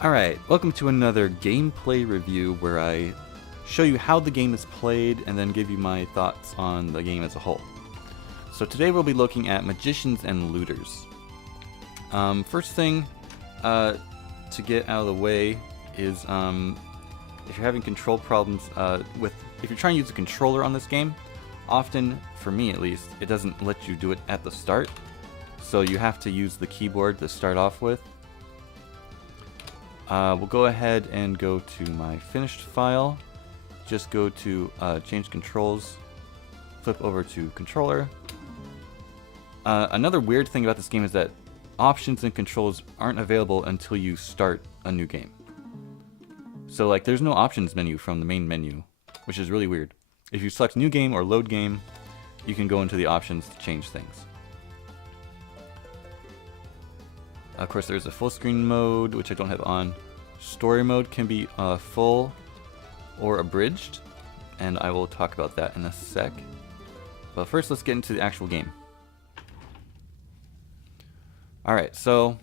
Alright, welcome to another gameplay review where I show you how the game is played and then give you my thoughts on the game as a whole. So today we'll be looking at Magicians and Looters. First thing to get out of the way is if you're having control problems if you're trying to use a controller on this game, often, for me at least, it doesn't let you do it at the start. So you have to use the keyboard to start off with. We'll go ahead and go to my finished file. Just go to change controls, flip over to controller. Another weird thing about this game is that options and controls aren't available until you start a new game. So like there's no options menu from the main menu, which is really weird. If you select new game or load game, you can go into the options to change things. Of course, there's a full screen mode, which I don't have on. Story mode can be full or abridged, and I will talk about that in a sec. But first, let's get into the actual game. Alright, so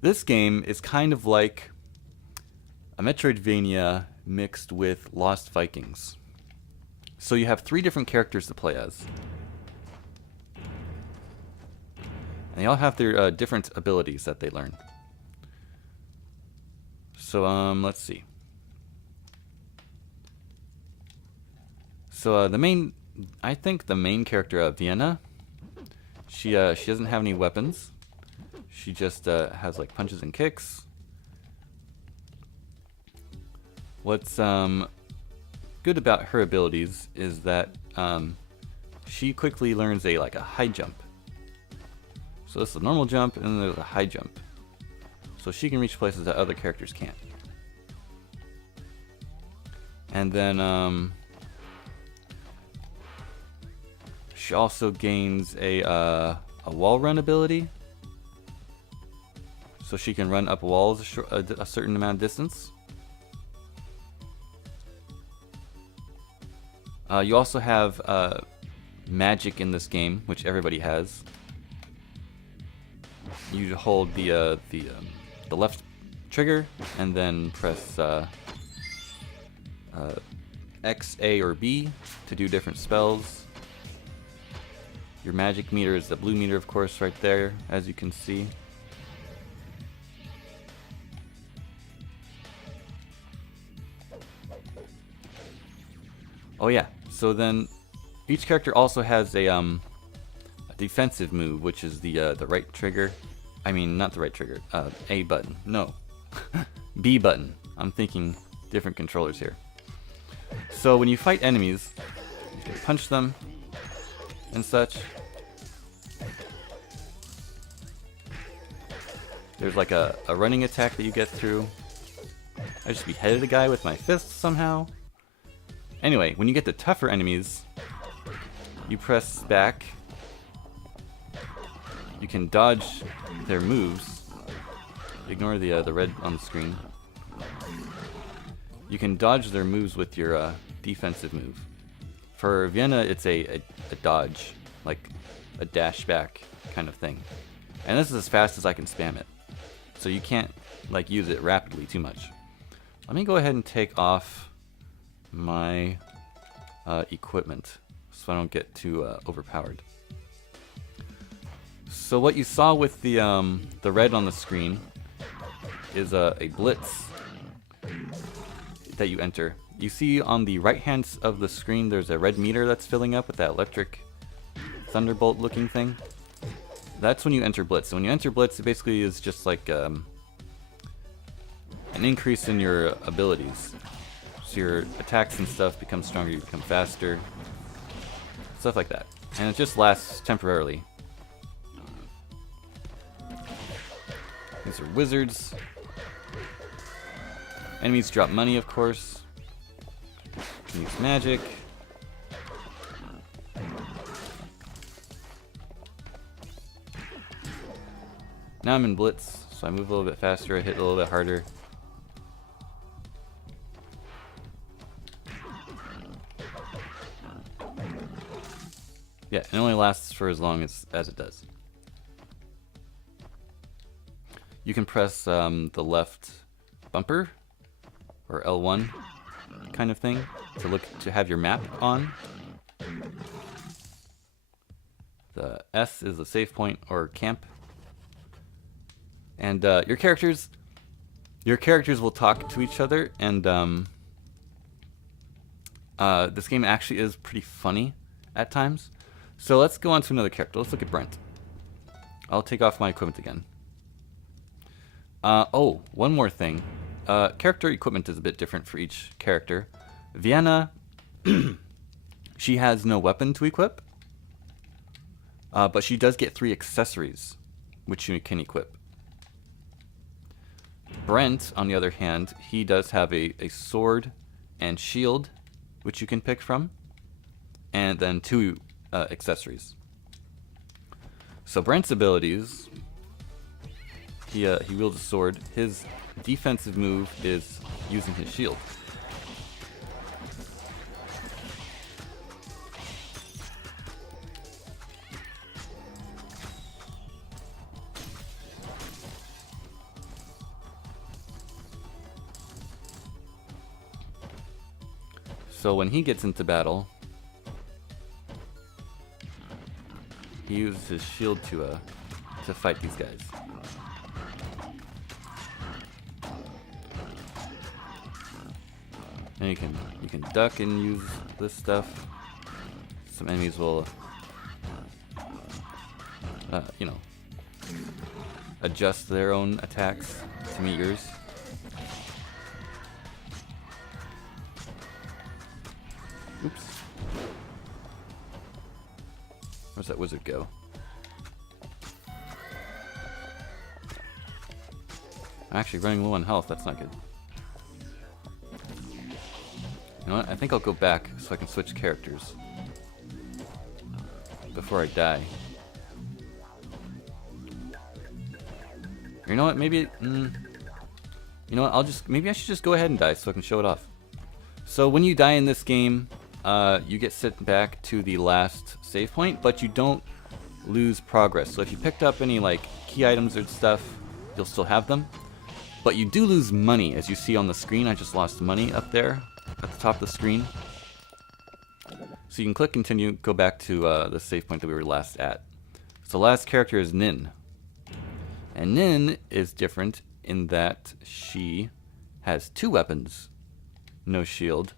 this game is kind of like a metroidvania mixed with Lost Vikings. So you have 3 different characters to play as. And they all have their different abilities that they learn. So, let's see. So, I think the main character, Vienna, she doesn't have any weapons. She just has like punches and kicks. What's good about her abilities is that she quickly learns a high jump. So this is a normal jump, and then there's a high jump. So she can reach places that other characters can't. And then she also gains a wall run ability. So she can run up walls a certain amount of distance. You also have magic in this game, which everybody has. You hold the left trigger and then press X, A, or B to do different spells. Your magic meter is the blue meter, of course, right there, as you can see. Oh yeah, so then each character also has a defensive move, which is the right trigger. I mean, not the right trigger. A button. No. B button. I'm thinking different controllers here. So when you fight enemies, you can punch them and such. There's like a running attack that you get through. I just beheaded a guy with my fists somehow. Anyway, when you get to tougher enemies, you press back. You can dodge their moves. Ignore the red on the screen. You can dodge their moves with your defensive move. For Vienna, it's a dodge, like a dash back kind of thing. And this is as fast as I can spam it. So you can't like use it rapidly too much. Let me go ahead and take off my equipment so I don't get too overpowered. So what you saw with the red on the screen is a blitz that you enter. You see on the right hand of the screen there's a red meter that's filling up with that electric thunderbolt looking thing. That's when you enter blitz. So when you enter blitz, it basically is just like an increase in your abilities. So your attacks and stuff become stronger, you become faster, stuff like that. And it just lasts temporarily. These are wizards. Enemies drop money, of course. You can use magic. Now I'm in blitz, so I move a little bit faster, I hit a little bit harder. Yeah, it only lasts for as long as it does. You can press the left bumper or L1 kind of thing to have your map on. The S is a save point or camp. And your characters will talk to each other, and this game actually is pretty funny at times. So let's go on to another character. Let's look at Brent. I'll take off my equipment again. Oh, one more thing. Character equipment is a bit different for each character. Vienna, she has no weapon to equip, but she does get 3 accessories, which you can equip. Brent, on the other hand, he does have a sword and shield, which you can pick from, and then 2 accessories. So Brent's abilities, he wields a sword. His defensive move is using his shield. So when he gets into battle, he uses his shield to fight these guys. And you can duck and use this stuff. Some enemies will, you know, adjust their own attacks to meet yours. Oops. Where's that wizard go? I'm actually running low on health. That's not good. You know what? I think I'll go back so I can switch characters before I die. You know what? Maybe. You know what? Maybe I should just go ahead and die so I can show it off. So when you die in this game, you get sent back to the last save point, but you don't lose progress. So if you picked up any like key items or stuff, you'll still have them. But you do lose money, as you see on the screen. I just lost money up there at the top of the screen. So you can click continue, go back to the save point that we were last at. So the last character is Nin. And Nin is different in that she has 2 weapons, no shield,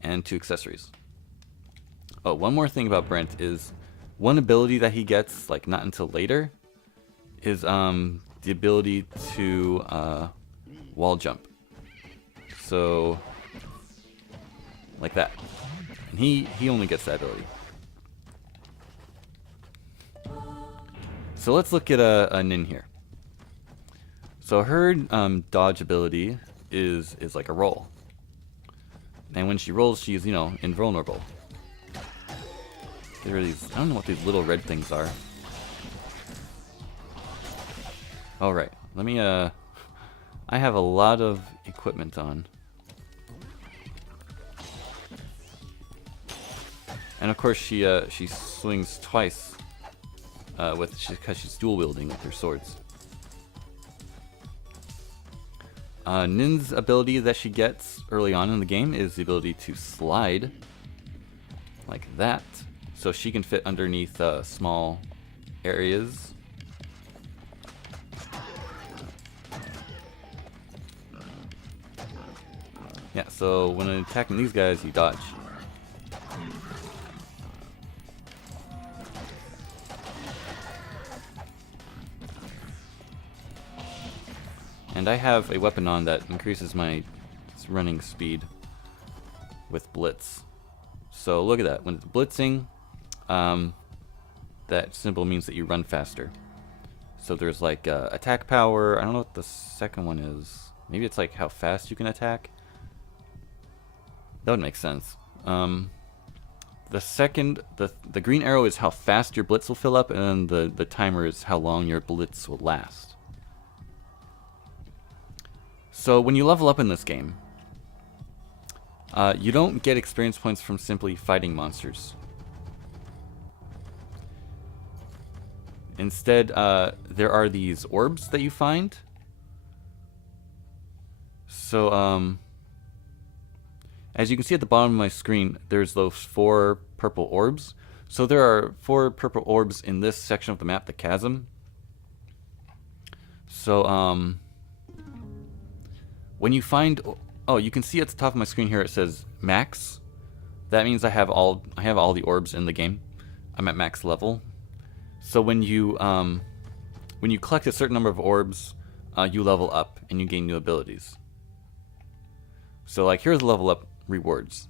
and 2 accessories. Oh, one more thing about Brent is one ability that he gets, like not until later, is the ability to wall jump. So like that. And he only gets that ability. So let's look at a Nin here. So her dodge ability is like a roll. And when she rolls, she's, you know, invulnerable. There are these, I don't know what these little red things are. Alright, let me, I have a lot of equipment on. And of course she swings twice, because she's dual wielding with her swords. Nin's ability that she gets early on in the game is the ability to slide like that, so she can fit underneath small areas. Yeah, so when attacking these guys, you dodge. And I have a weapon on that increases my running speed with Blitz. So look at that. When it's blitzing, that symbol means that you run faster. So there's like attack power. I don't know what the second one is. Maybe it's like how fast you can attack. That would make sense. The second, the green arrow is how fast your blitz will fill up, and then the timer is how long your blitz will last. So when you level up in this game, you don't get experience points from simply fighting monsters. Instead, there are these orbs that you find. So, as you can see at the bottom of my screen, there's those 4 purple orbs. So there are 4 purple orbs in this section of the map, the chasm. So, when you find, oh, you can see at the top of my screen here it says max. That means I have all the orbs in the game. I'm at max level. So when you collect a certain number of orbs, you level up and you gain new abilities. So like here's the level up rewards.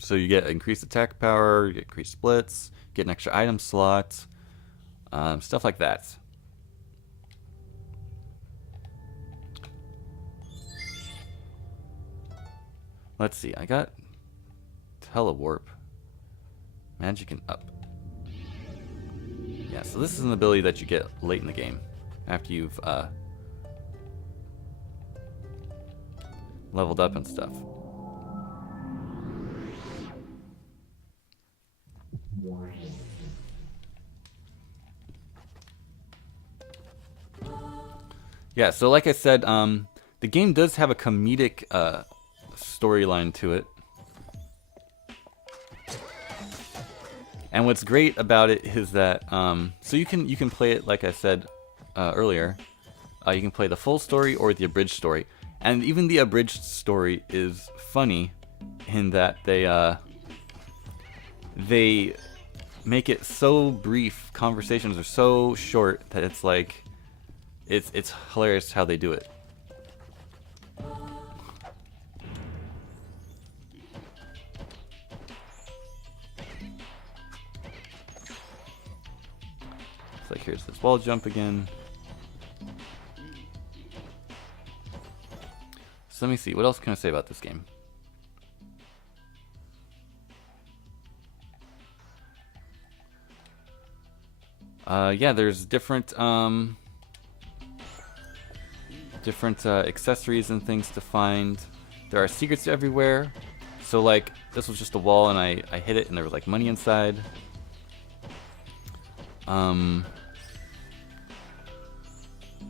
So you get increased attack power, you get increased splits, get an extra item slot, stuff like that. Let's see, I got telewarp, magic and up. Yeah, so this is an ability that you get late in the game after you've leveled up and stuff. Yeah, so like I said, the game does have a comedic storyline to it. And what's great about it is that so you can play it like I said earlier. You can play the full story or the abridged story, and even the abridged story is funny in that they make it so brief. Conversations are so short that it's like it's hilarious how they do it. Like here's this wall jump again. So let me see, what else can I say about this game? Yeah, there's different accessories and things to find. There are secrets everywhere. So like this was just a wall and I hit it and there was like money inside.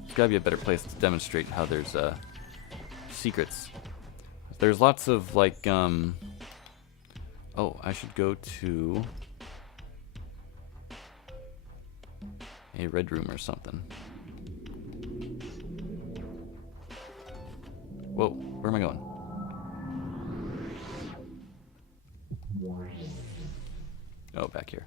There's gotta be a better place to demonstrate how there's secrets. There's lots of like oh, I should go to a red room or something. Whoa, where am I going? Oh, back here.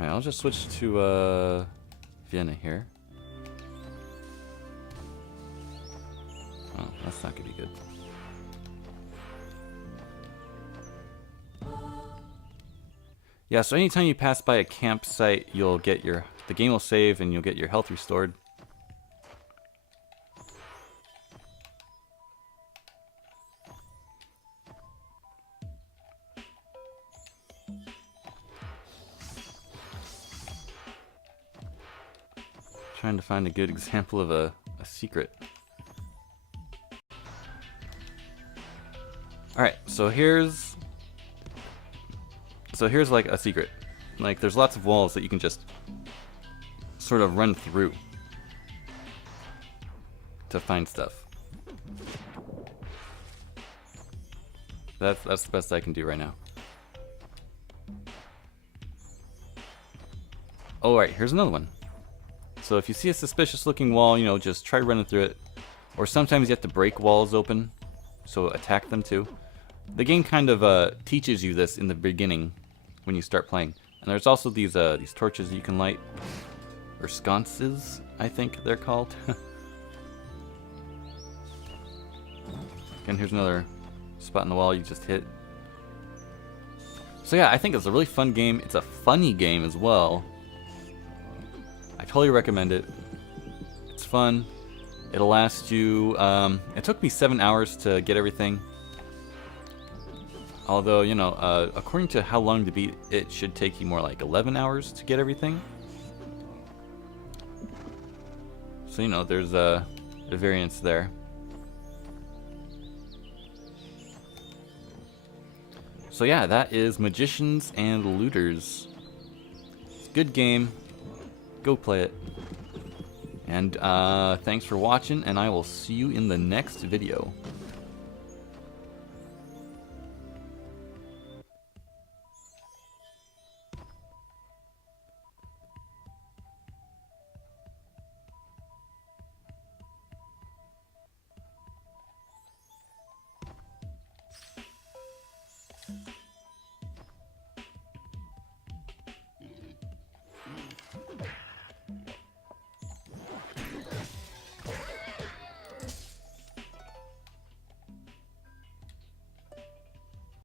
Alright, I'll just switch to Vienna here. Oh, that's not gonna be good. Yeah, so anytime you pass by a campsite, you'll get the game will save and you'll get your health restored. Trying to find a good example of a secret. Alright, so here's like a secret. Like there's lots of walls that you can just sort of run through to find stuff. That's the best I can do right now. Oh, right, here's another one. So if you see a suspicious looking wall, you know, just try running through it. Or sometimes you have to break walls open, so attack them too. The game kind of teaches you this in the beginning when you start playing. And there's also these torches that you can light, or sconces, I think they're called. Again, here's another spot in the wall you just hit. So yeah, I think it's a really fun game. It's a funny game as well. I totally recommend it. It's fun. It'll last you, it took me 7 hours to get everything. Although, you know, according to how long to beat, it should take you more like 11 hours to get everything. So, you know, there's a variance there. So yeah, that is Magicians and Looters. It's a good game. Go play it. And thanks for watching, and I will see you in the next video.